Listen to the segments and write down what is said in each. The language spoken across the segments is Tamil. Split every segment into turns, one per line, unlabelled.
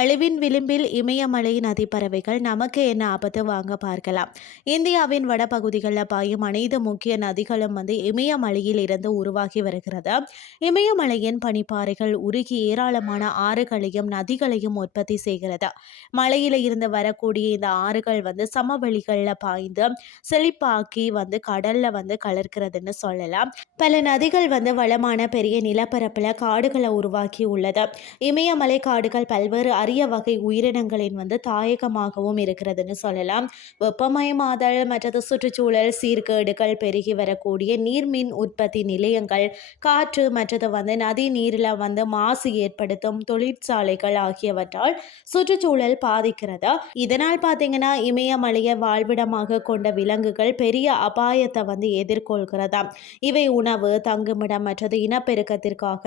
அழிவின் விளிம்பில் இமயமலை நதி பறவைகள் நமக்கு என்ன ஆபத்து? வாங்க பார்க்கலாம். இந்தியாவின் வடபகுதிகளில் பாயும் அனைத்து முக்கிய நதிகளும் வந்து இமயமலையில் இருந்து உருவாகி வருகிறது. இமயமலையின் பனிப்பாறைகள் உருகி ஏராளமான ஆறுகளையும் நதிகளையும் உற்பத்தி செய்கிறது. மலையில இருந்து வரக்கூடிய இந்த ஆறுகள் வந்து சமவெளிகளில் பாய்ந்து செழிப்பாக்கி வந்து கடல்ல வந்து கலர்க்கிறதுன்னு சொல்லலாம். பல நதிகள் வந்து வளமான பெரிய நிலப்பரப்பில் காடுகளை உருவாக்கி உள்ளது. இமயமலை காடுகள் பல்வேறு அரிய வகை உயிரினங்களின் வந்து தாயகமாகவும் இருக்கிறதுன்னு சொல்லலாம். வெப்பமயமாதல் மற்றது சுற்றுச்சூழல் சீர்கேடுகள் பெருகி வரக்கூடிய நீர்மின் உற்பத்தி நிலையங்கள் காற்று மற்றது வந்து நதி நீரில் வந்து மாசு ஏற்படுத்தும் தொழிற்சாலைகள் ஆகியவற்றால் சுற்றுச்சூழல் பாதிக்கிறது? இதனால் பார்த்தீங்கன்னா இமயமலையை வாழ்விடமாக கொண்ட விலங்குகள் பெரிய அபாயத்தை வந்து எதிர்கொள்கிறதா? இவை உணவு தங்குமிடம் மற்றது இனப்பெருக்கத்திற்காக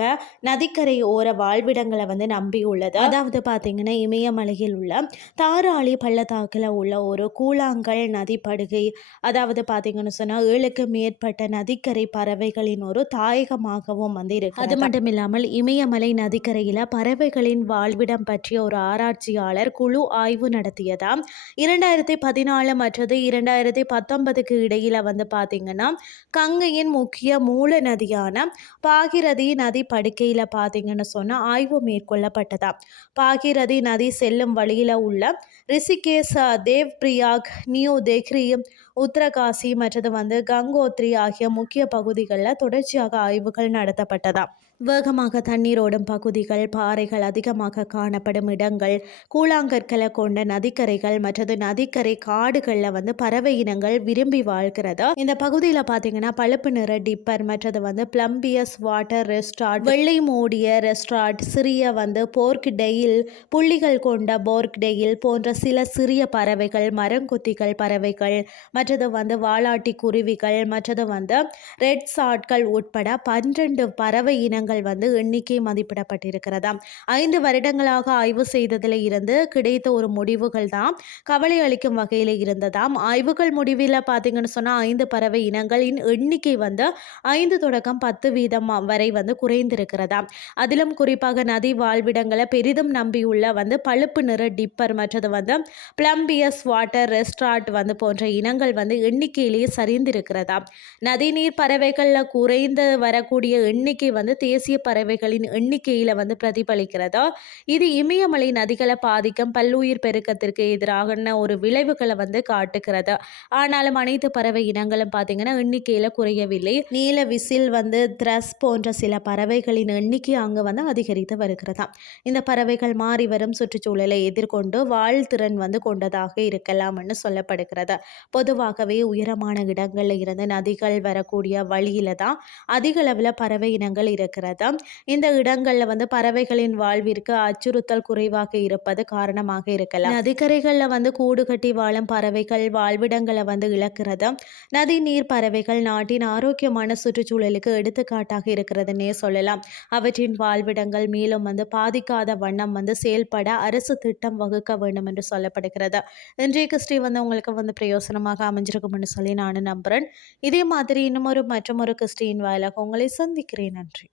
நதிக்கரை ஓர வாழ்விடங்களை வந்து நம்பியுள்ளது? அதாவது பார்த்தீங்கன்னா இமயமலையில் உள்ள தாராளி பள்ளத்தாக்கில் உள்ள ஒரு கூழாங்கல் நதிப்படுகை அதாவது பார்த்தீங்கன்னு சொன்னால் ஏழுக்கு மேற்பட்ட நதிக்கரை பறவைகளின் ஒரு தாயகமாகவும் வந்து இருக்கு அது மட்டும் இல்லாமல் இமயமலை நதிக்கரையில் பறவைகளின் வாழ்விடம் பற்றிய ஒரு ஆராய்ச்சியாளர் குழு ஆய்வு நடத்தியதாம் இரண்டாயிரத்தி பதினாலு மற்றது இரண்டாயிரத்தி பத்தொன்பதுக்கு இடையில வந்து பார்த்தீங்கன்னா கங்கையின் முக்கிய மூல நதியான பாகிரதி நதி படுக்கையில் பார்த்தீங்கன்னு சொன்னால் ஆய்வு மேற்கொள்ளப்பட்டதாம் பாகிரதி நதி செல்லும் வழியில் உள்ள ரிஷிகேஷ் தேவ் பிரியாக் நியூ தெஹ்ரி உத்தரகாசி மற்றது வந்து கங்கோத்ரி ஆகிய முக்கிய பகுதிகளில் தொடர்ச்சியாக ஆய்வுகள் நடத்தப்பட்டதா? வேகமாக தண்ணீரோடும் பகுதிகள் பாறைகள் அதிகமாக காணப்படும் இடங்கள் கூழாங்கற்களை கொண்ட நதிக்கரைகள் மற்றது நதிக்கரை காடுகளில் வந்து பறவை இனங்கள் விரும்பி வாழ்கிறது? இந்த பகுதியில் பார்த்தீங்கன்னா பழுப்பு நிற டிப்பர் மற்றது வந்து பிளம்பியஸ் வாட்டர் ரெஸ்டார்ட் வெள்ளை மூடிய ரெஸ்டார்ட் சிறிய வந்து போர்க் டெயில் புள்ளிகள் கொண்ட போர்க்டெயில் போன்ற சில சிறிய பறவைகள் மரங்கொத்திகள் பறவைகள் மற்றது வந்து வாலாட்டி குருவிகள் மற்றது வந்து ரெட் சாட்கள் உட்பட பன்னிரண்டு பறவை இனங்கள் வந்து எண்ணிக்கை மதிப்பிடப்பட்டிருக்கிறதா? ஐந்து வருடங்களாக ஆய்வு செய்ததில் இருந்து கிடைத்த ஒரு முடிவுகள் தான் கவலை அளிக்கும் வகையில் இருந்ததாம். ஆய்வுகள் முடிவில் பார்த்தீங்கன்னு சொன்னால் ஐந்து பறவை இனங்களின் எண்ணிக்கை வந்து ஐந்து தொடக்கம் பத்து வீதம் வரை வந்து குறைந்திருக்கிறதா? அதிலும் குறிப்பாக நதி வாழ்விடங்களை பெரிதும் நம்பியுள்ள வந்து பழுப்பு நிற டிப்பர் மற்றது வந்து பிளம்பியஸ் வாட்டர் ரெஸ்டார்ட் வந்து போன்ற இனங்கள் வந்து எண்ணிக்கையிலேயே சரிந்திருக்கிறதா நதிநீர் பறவைகளில் குறைந்து வரக்கூடிய எண்ணிக்கை வந்து தேசிய பறவைகளின் எண்ணிக்கையில் வந்து பிரதிபலிக்கிறதா இது இமயமலை நதிகளை பாதிக்கும் பல்லுயிர் பெருக்கத்திற்கு எதிராக ஒரு விளைவுகளை வந்து காட்டுகிறது. ஆனாலும் அனைத்து பறவை இனங்களும் பார்த்தீங்கன்னா எண்ணிக்கையில் குறையவில்லை. நீல விசில் வந்து த்ரஸ் போன்ற சில பறவைகளின் எண்ணிக்கை அங்கே வந்து அதிகரித்து வருகிறதா இந்த பறவைகள் மாறி வரும் சுற்றுச்சூழலை எதிர்கொண்டு வாழ்திறன் வந்து கொண்டதாக இருக்கலாம்னு சொல்லப்படுகிறது. பொதுவாகவே உயரமான இடங்களில் இருந்து நதிகள் வரக்கூடிய வழியில தான் அதிக அளவில் பறவை இனங்கள் இருக்கிறது. இந்த இடங்களில் வந்து பறவைகளின் வாழ்விற்கு அச்சுறுத்தல் குறைவாக இருப்பது காரணமாக இருக்கலாம். நதிக்கரைகளில் வந்து கூடு கட்டி வாழும் பறவைகள் வாழ்விடங்களை வந்து இழக்கிறது. நதி நீர் பறவைகள் நாட்டின் ஆரோக்கியமான சுற்றுச்சூழலுக்கு எடுத்துக்காட்டாக இருக்கிறதுனே சொல்லலாம். அவற்றின் வாழ்விடங்கள் மேலும் வந்து பாதிக்காத வண்ணம் வந்து செயல்பட அரசு திட்டம் வகுக்க வேண்டும் என்று சொல்லப்படுகிறது. இன்றைய கிறிஸ்டி வந்து உங்களுக்கு வந்து பிரயோசனமாக அமைஞ்சிருக்கும்னு சொல்லி நான் நம்புகிறேன் இதே மாதிரி இன்னும் ஒரு மற்றும் ஒரு கிறிஸ்டியின் வாயிலாக உங்களை சந்திக்கிறேன். நன்றி.